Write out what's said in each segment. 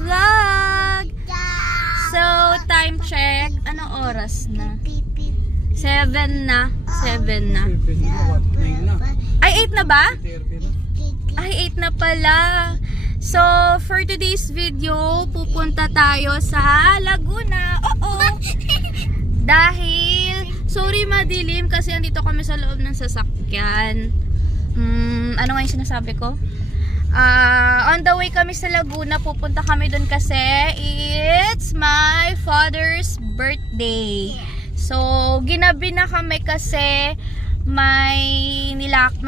vlog! So, time check. Anong oras na? 7 na. 7 na. Ay, 8 na ba? Ay, 8 na pala. So, for today's video, pupunta tayo sa Laguna. Oo! Dahil, sorry madilim kasi andito kami sa loob ng sasakyan. Ano nga yung sinasabi ko? On the way kami sa Laguna, pupunta kami dun kasi it's my father's birthday. So, ginabi na kami kasi may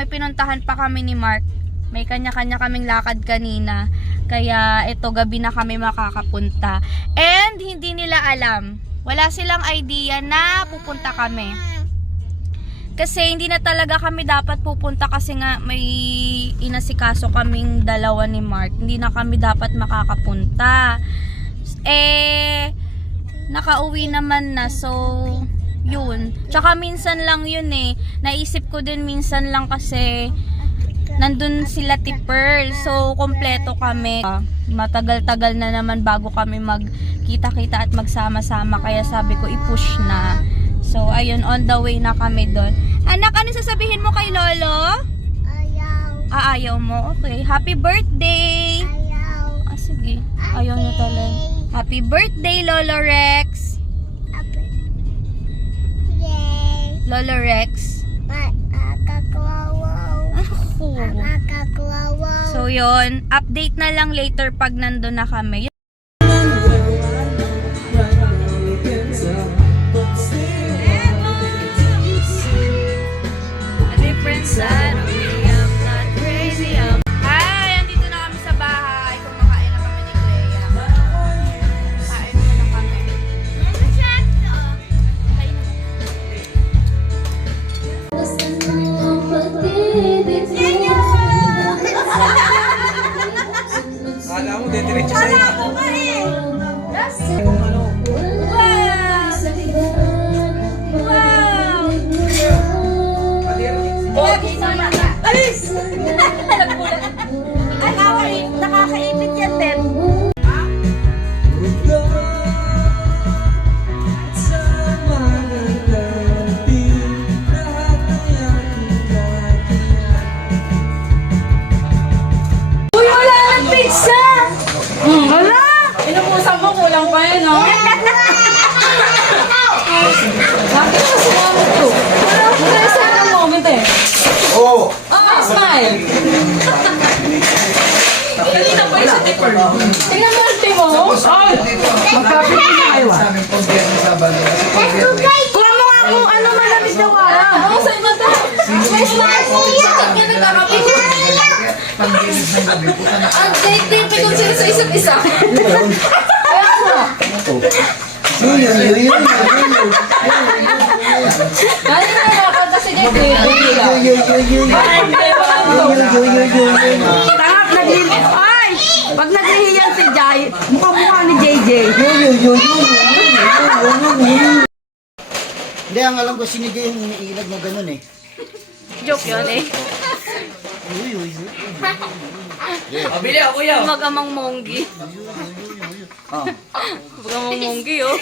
pinuntahan pa kami ni Mark. May kanya-kanya kaming lakad kanina. Kaya ito, gabi na kami makakapunta. And hindi nila alam. Wala silang idea na pupunta kami. Kasi hindi na talaga kami dapat pupunta kasi nga may inasikaso kaming dalawa ni Mark. Hindi na kami dapat makakapunta. Nakauwi naman na. So, yun. Tsaka minsan lang yun eh. Naisip ko din minsan lang kasi nandun sila tipper. So, kompleto kami. Matagal-tagal na naman bago kami magkita-kita at magsama-sama. Kaya sabi ko, i-push na. So, ayun, on the way na kami doon. Anak, ano sasabihin mo kay Lolo? Ayaw. Ayaw mo? Okay. Happy birthday! Ayaw. Sige. Ayaw niya talaga. Happy birthday, Lolo Rex! Yay. Lolo Rex. Makakawawaw. Ako. Makakawawaw. So, yun. Update na lang later pag nandun na kami. Hi! Andito na kami sa bahay. Kumakain na kami ni Clea. Kain na kami. Kala mo, diretso sa'yo. Nakakaipit yan din. Uy, wala ng pizza! Wala! Inupusan mo, kulang pa yun, no? Bakit mo sumamot to? Wala sa isang moment eh. Oo! Oh, smile! Kanina pa yung sa tipper. Tingnan mo ang timo. Ay! Magpapit na kayo ah. Kuha mo nga kung ano malamig daw araw. Oo, sa iba ta. May smile. Sakit ka nagkakapit. Ang date-date kung sino sa isa't isa. Ayaw mo. Ano na nakakanta si JJ? Tangak, naglilit. Ay! Pag naglihiyan si Jai, mukha-mukha ni JJ. Hindi, ang alam ko sinigay yung iniilag mo ganun eh. Joke yun eh. Pabili ako yan! Mag-amang monggi. Ah, Mag-amang monggi oh.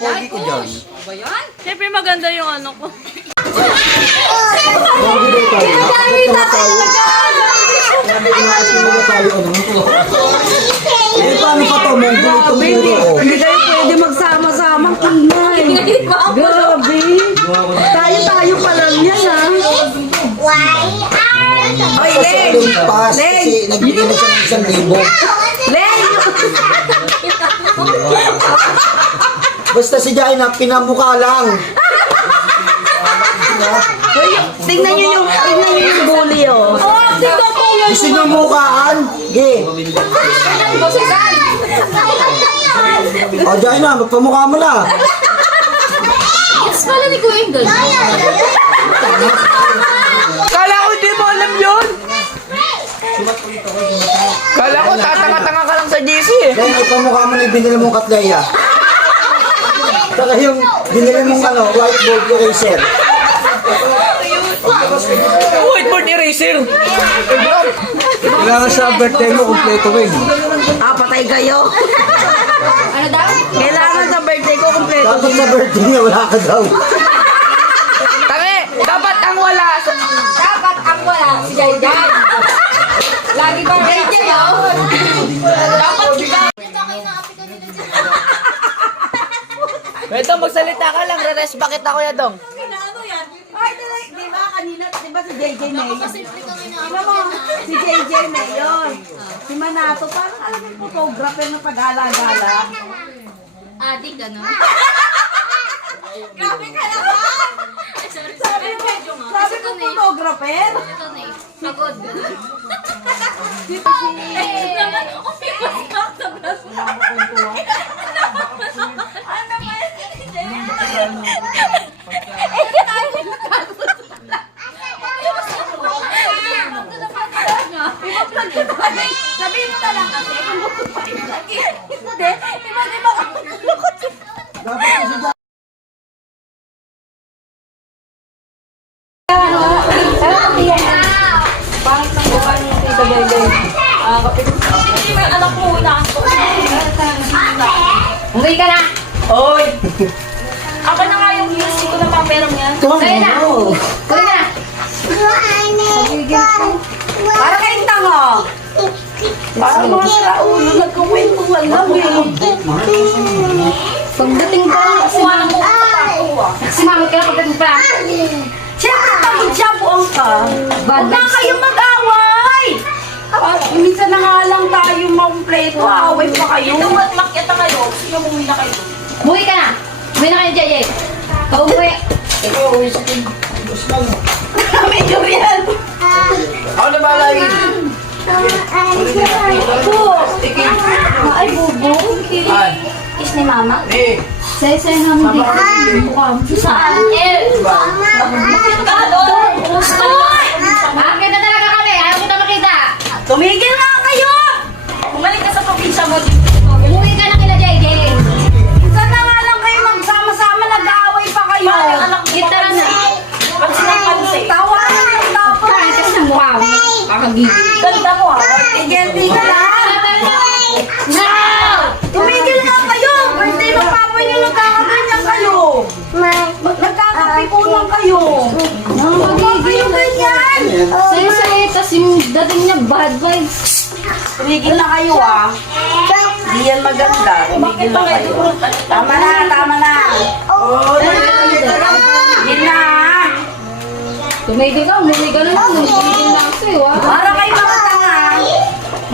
ang pogi ko dyan. Siyempre maganda yung ano ko. Eh, paano pa to? Monggo itong muro ko. Hindi kayo pwede magsama-samang kumain. Grabe. Tayo pa lang yan ha. Oy, Len! Lumpas kasi nagbigay na siya ng 1,000. Len! Basta si Jaina, pinamukha lang. Tingnan nyo yung bully oh. Gusto niyo mukhaan? Ge. O, Jaina, magpamukha mo na. Kala ni Kuya Indol. Kala ko di mo alam yun! Kala ko tatanga-tanga ka lang sa GC eh! Kaya ipamukha mo na yung binili mong katleya. Saka yung binili mong whiteboard eraser. Whiteboard eraser. Kailangan sa birthday mo, kompleto rin. Patay kayo. Ano daw? Kailangan sa birthday ko kompleto. Dapat sa birthday niya, wala ka daw. Tangi, dapat ang wala. Dapat ang wala si Jayjay. Lagi ba Jayjay, oh? Dapat kita. Ito, magsalita ka lang. Re-rest bakit ako ya dong? Ay, di ba kanina, di ba si JJ May? Tingnan mo, si JJ May yun. Si Manato, parang alam yung photographer na pag-gala-gala. Adik, ano? Sabi ko photographer. Ito na eh. Pagod. Sabihin mo na lang kasi kung gusto pa rin lagi. Hindi, iba-iba ka. Umuwi ka na! Oy! Ako na nga yung music ko na paperong yan. Kaya na! Kunin na! Para kayong tanga. Parang mga saraulo, nagkukwentuhan lang eh. Pagdating ka, kuha ng mukha ko. Sumamit ka na pagdating pa. Siyempre, pagod siya buong ka. Huwag na kayong mag-away! Minsan na nga lang tayo makumpleto, away pa kayo. At makyata kayo. Sige, umuwi na kayo. Umuwi ka na! Umuwi na kayo, Jay. Pag umuwi. Medyo yan. Ako na ba lagi? Ay, bubo. Ay. Kiss ni mama. Eh. Say namin dito. Saan? Bakit ka doon? Bakit na talaga kami? Ayaw kita makita. Tumigil nga kayo! Bumalik ka sa probinsya mo. Umuwi ka na kila JJ. Minsan na nga lang kayo magsama-sama, nag-aaway pa kayo. Kita na. Pag sinapansin. Tawanan lang dapat. Kasi sa mukha mo. Kakagigil. Ganda mo ha. Tigil-tigil ha. No! Tumigil nga kayo. Birthday ng papa niyo, nagkakaganyan kayo. Nagkakapikunan kayo. Huwag kayo ganyan. Say, tas yung dating niya bad vibes. Tumigil na kayo ha. Hindi yan maganda. Tumigil na kayo. Tama na, tama na. Tumigil na ha. Tumigil ka, umuwi ka na lang. Tumigil na ako sa'yo, ha? Para kayo mga tanga.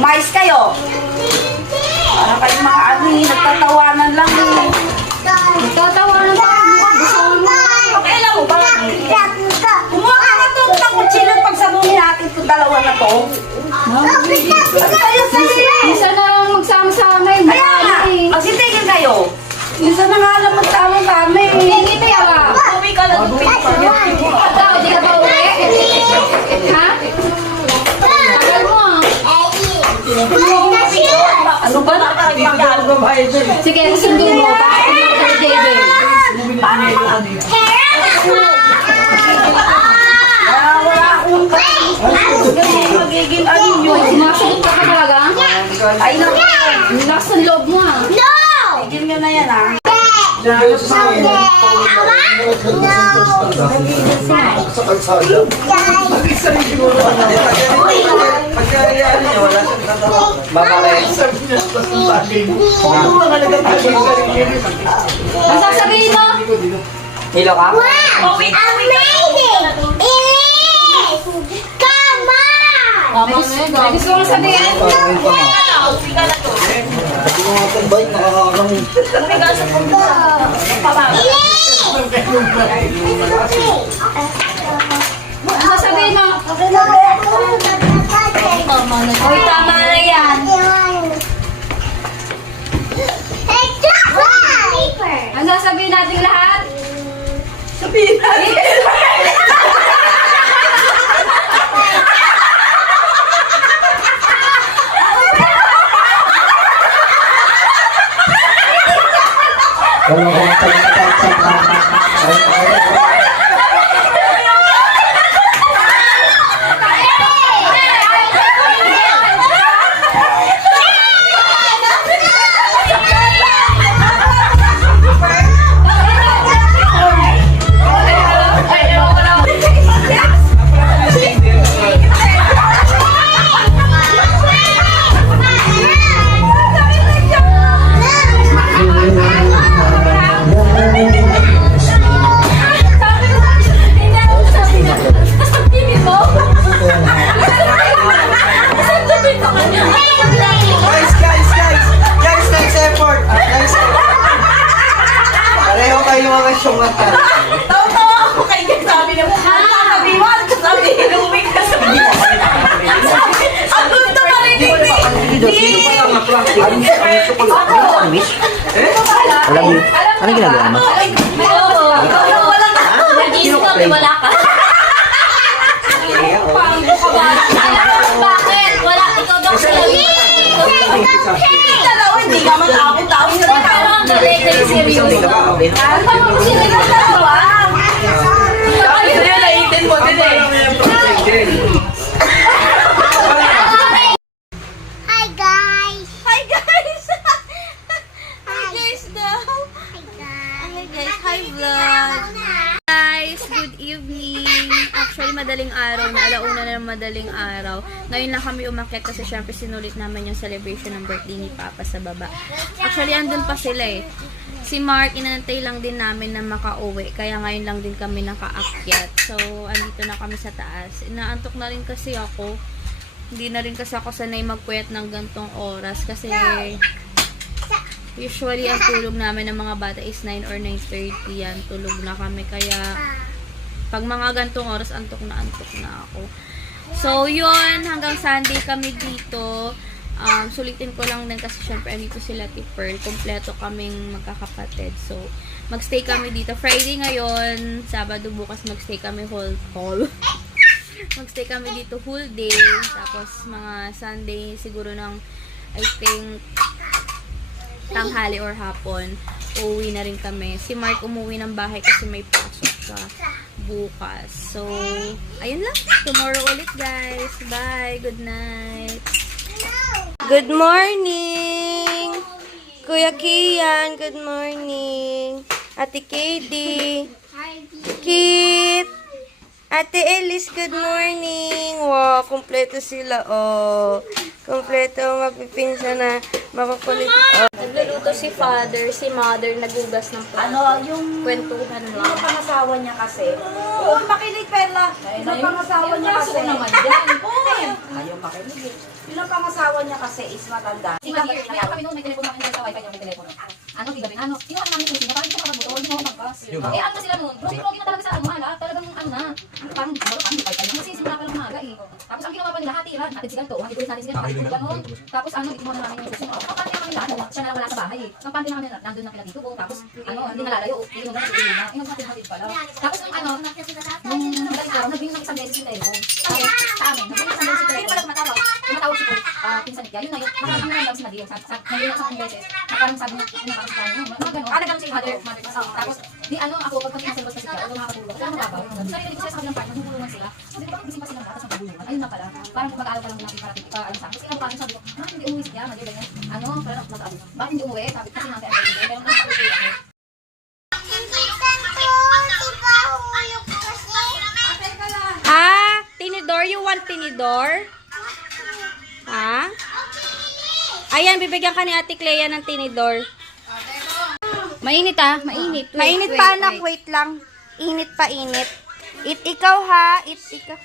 Mais kayo. Para kayo mga ano eh, nagtatawanan lang eh. Nagtatawanan pa ako mukha. Gusto mo. Kailan mo ba? Kumuha ka na itong takutsin at pagsabuhin natin itong dalawa na to. Isa na lang magsama-sama yun. Kaya nga, magsitigil kayo. Minsan na nga lang magsama-sama eh. Hindi tayo ba? Uwi ka lang. Ikaw, di ka ba uwi? Ha? Tagal mo ah. Ano ba na tayo? Sige, sundo mo. Bakit mo ka kay JJ? Wala akong magiging ano yun. Sumasagot ka talaga? Ay naku. Lakas ng loob mo ah. Tigil nyo na yan ah. Ang sasabihin mo? Hilo ka? May gusto kong sabihin? Ang sasabihin mo? Hoy, tama na yan. Ang sasabihin natin lahat? Sabihin natin. Song lang tayo. Tawa-tawa ako kay Jen. Sabi niya, sabi mo, sabi, inuwi ka sa ang gusto pa rin ni Sino pa lang na-prank? Alam niyo, ano ginagawa mo? Ikaw lang walang Nag-iisip ka, may wala ka. Bakit? Wala, ikaw daw siya. dalawa, hindi ka matapon-tapon na rin. Pero ang galing, seryoso. Ano mo sila yung dalawa? Sabi sa'yo, naitin mo din eh. Hi guys. Hi guys! Hi. Guys daw. Hi guys. Hi guys, hi vlog. Guys, good evening. Actually, madaling araw na, alauna na ng madaling araw. Ngayon lang kami umakyat kasi syempre sinulit naman yung celebration ng birthday ni Papa sa baba. Actually, andun pa sila eh. Si Mark, inantay lang din namin na makauwi. Kaya ngayon lang din kami nakaakyat. So, andito na kami sa taas. Inaantok na rin kasi ako. Hindi na rin kasi ako sanay magpuyat ng gantong oras. Kasi, usually, ang tulog namin ng mga bata is 9 or 9:30 yan. Tulog na kami. Kaya, pag mga gantong oras, antok na ako. So, yun. Hanggang Sunday kami dito. Sulitin ko lang din kasi syempre andito sila ti Pearl. Kompleto kaming magkakapatid. So, magstay kami dito. Friday ngayon. Sabado bukas magstay kami whole. Magstay kami dito whole day. Tapos, mga Sunday siguro ng, I think, tanghali or hapon, uuwi na rin kami. Si Mark umuwi ng bahay kasi may pasok siya bukas. So, ayun lang. Tomorrow ulit, guys. Bye. Good night. Good morning! Kuya Kian, good morning. Ate Katie. Kit. Ate Elise, good morning. Wow, kompleto sila. Oh, kompleto magpipinsa na mapakulit. Oh. Nagluluto si father, si mother, nagugas ng plato. Ano, yung Kwentuhan yung lang. pangasawa niya kasi. Oo, makinig, Perla. Yung pangasawa niya kasi. naman dyan. Ayaw makinig. Yung pangasawa niya kasi is matanda. Kaya kami noon, may telepono kami sa wifi, may telepono. Ano, di gabi, ano, kinuha namin yung sino, parang hindi ko makabuto, hindi mo magpas. Eh, ano na sila noon? Brogi-brogi na talaga sa ano, hala, talagang ano na, parang wifi na, kasi simula pa lang umaga eh. Tapos ang ginawa pa nila, hatiran, natin si ganito, hatid ulit natin si ganito, hatid ganon. Tapos ano, ikinuha na namin yung susunod. Kapante na kami lahat, siya na lang wala sa bahay eh. Kapante na kami, nandun na kila dito po, tapos ano, hindi malalayo, inom na, inom hatid pala. Tapos yung ano, nung madaling araw, nagbing ng isang beses yung telephone. Tapos sa amin, nagbing ng isang beses yung telephone. Pala tumatawag, tumatawag si Paul, pinsan niya, yun na yun, nakakami na lang si Nadia, nagbing ng isang beses, parang sabi niya, ano sa kanya, mga gano'n. Nagano si mother. Tapos, di ano, ako, pag pagkakas sa labas kasi ako, makakatulog. Pero mababaw. Sarili ko siya sa kabilang part, nagmumulungan sila. Sabi ko, bakit gising pa silang bata sa pagulungan? Ayun na pala. Parang mag-aaral pa lang natin para ano sa akin. Kasi ang parang sabi ko, bakit hindi umuwi siya? Mali ganyan. Ano, parang nag-aaral. Bakit hindi umuwi? Sabi kasi natin ano, pero nakakauwi ako. Ah, tinidor? You want tinidor? Ha? Ayan, bibigyan ka ni Ate Clea ng tinidor. Mainit ah, mainit. Mainit pa anak, wait lang. Init pa, init. Eat ikaw ha, eat ikaw.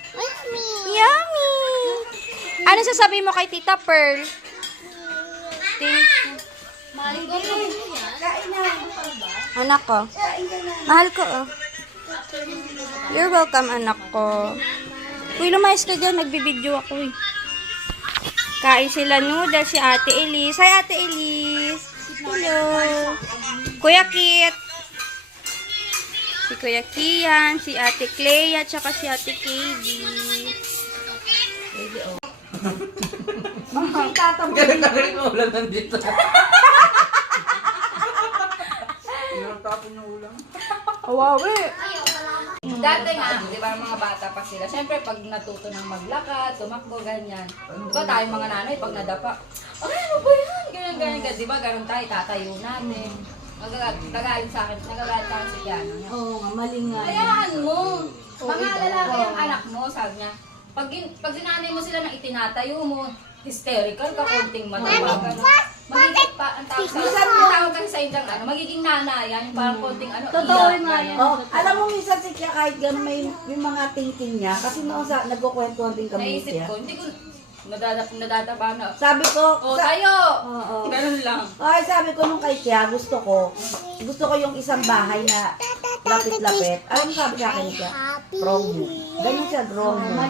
Yummy! Ano sasabihin mo kay Tita Pearl? Thank you. Anak ko. Mahal ko oh. You're welcome anak ko. Uy, lumayas ka dyan, nagbibideo ako eh. Kain sila noodles, si Ate Elise. Hi Ate Elise. Hello. Kuya Kit. Si Kuya Kian, si Ate Clea, tsaka si Ate Katie. Ganun na rin mo ulan nandito. Dati nga, di ba, mga bata pa sila. Siyempre, pag natuto ng maglakad, tumakbo, ganyan. Di ba tayo mga nanay, pag nadapa, ay, ano ba yan? Ganyan, ganyan. Di ba, ganun tayo, tatayo natin. Nagagalit sa akin si Kiana. Oo nga, mali nga. Hayaan mo. Mga lalaki ang anak mo, sabi niya. Pag sinanay mo sila na itinatayo mo, hysterical ka, konting matawagan. Magiging pa, ang tawag kasi sa indang ano, magiging nanayan, yung parang konting ano. Totoo iyak, nga ano. yan. Oh, alam mo minsan si Kia kahit gano'n may mga thinking niya kasi noon sa nagkukwentuhan din kami Naisip siya. ko, hindi ko nadadapa na. Sabi ko, O, tayo! Oo. Ganun lang. Ay, sabi ko nung kay Kia, gusto ko yung isang bahay na lapit-lapit. Alam mo sabi sa akin siya? Wrong mo. Ganyan siya, wrong mo.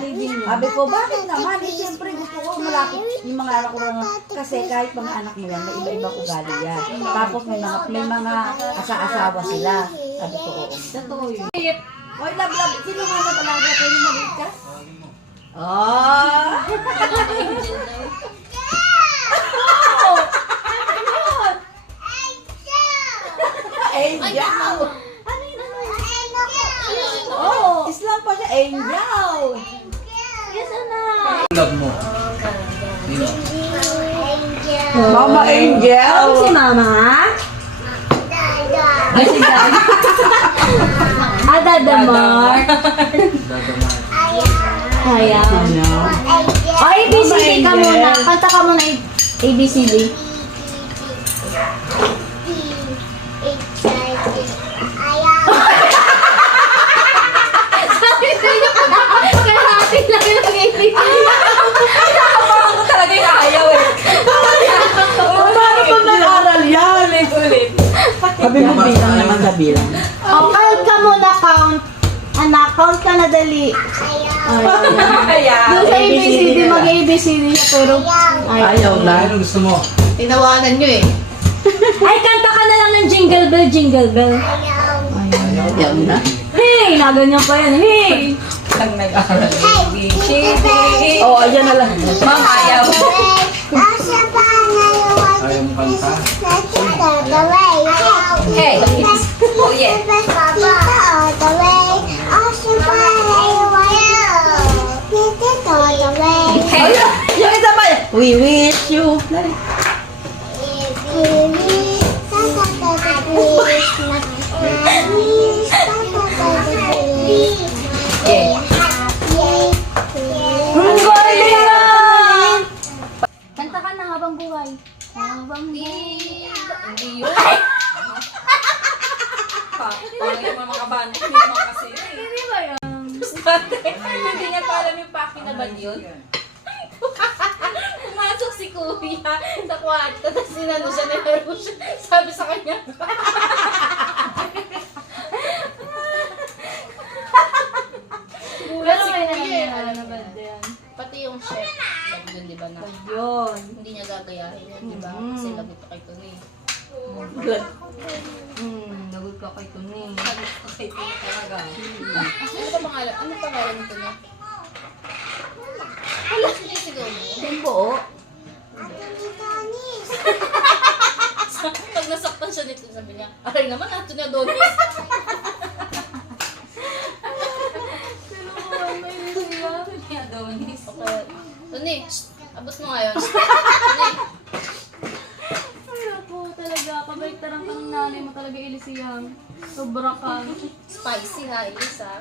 Sabi ko, bakit naman? Eh, siyempre gusto ko malapit yung mga anak ko na. Kasi kahit mga anak mo yan, may iba-ibang ugali yan. Tapos may mga asa-asawa sila. Sabi ko, oo. Totoo yun. Oy, love. Sino nga na talaga? Pwede maliit ka? Oh! Angel! Oh, Islam pa siya, angel! Love mo. Mama Angel! Si Mama? Ay, si Dad. Dada Mark. Kaya. O, ABCD ka muna. Kanta ka muna ABCD. Paano pag nag-aral yan? Sabi mo bilang naman sa bilang. O, count ka muna, count. Anak, count ka na dali. Doon sa ABCD, mag-ABCD siya, pero Ayaw na. Ano gusto mo? Tinawanan nyo eh. Ay, kanta ka na lang ng Jingle Bell, Jingle Bell. Ayaw na. Hey! Naganyan pa yan. Hey! Ang nag-aaral. Oo, ayan na lang. Ma'am, ayaw. Ayaw mo kanta. Hey. Oh yeah. Ay, yung isa pa. We wish you. Ang galing yan! Kanta ka na habang buhay. Habang buhay. Hindi yun. Parang yung mga kabanda. Hindi naman kasi yun eh. Hindi ba yan? Hindi nga pa alam yung paki na ba yun? Pumasok si Kuya sa kwarto, tapos sinano siya, nilaro siya. Sabi sa kanya, Pero may alam na ba yan? pati yung chef, love yun, di ba na? Yun. Hindi niya gagayahin yun, di ba? Kasi lagot pa kay Tony. Nagod ka kay Tuni. Lagot pa kay Tony talaga. Ano pa pangalan? Ano pangalan nito na? Wala siya sigaw mo. Tempo. Pag nasaktan siya dito, sabi niya, aray naman, ato na Donis. Adonis. Okay. Tony, abot mo ngayon. Tony. Ay, ako talaga. Kabaliktaran ka ng nanay mo talaga ilisiyang. Sobra ka. Spicy ha, Elisa.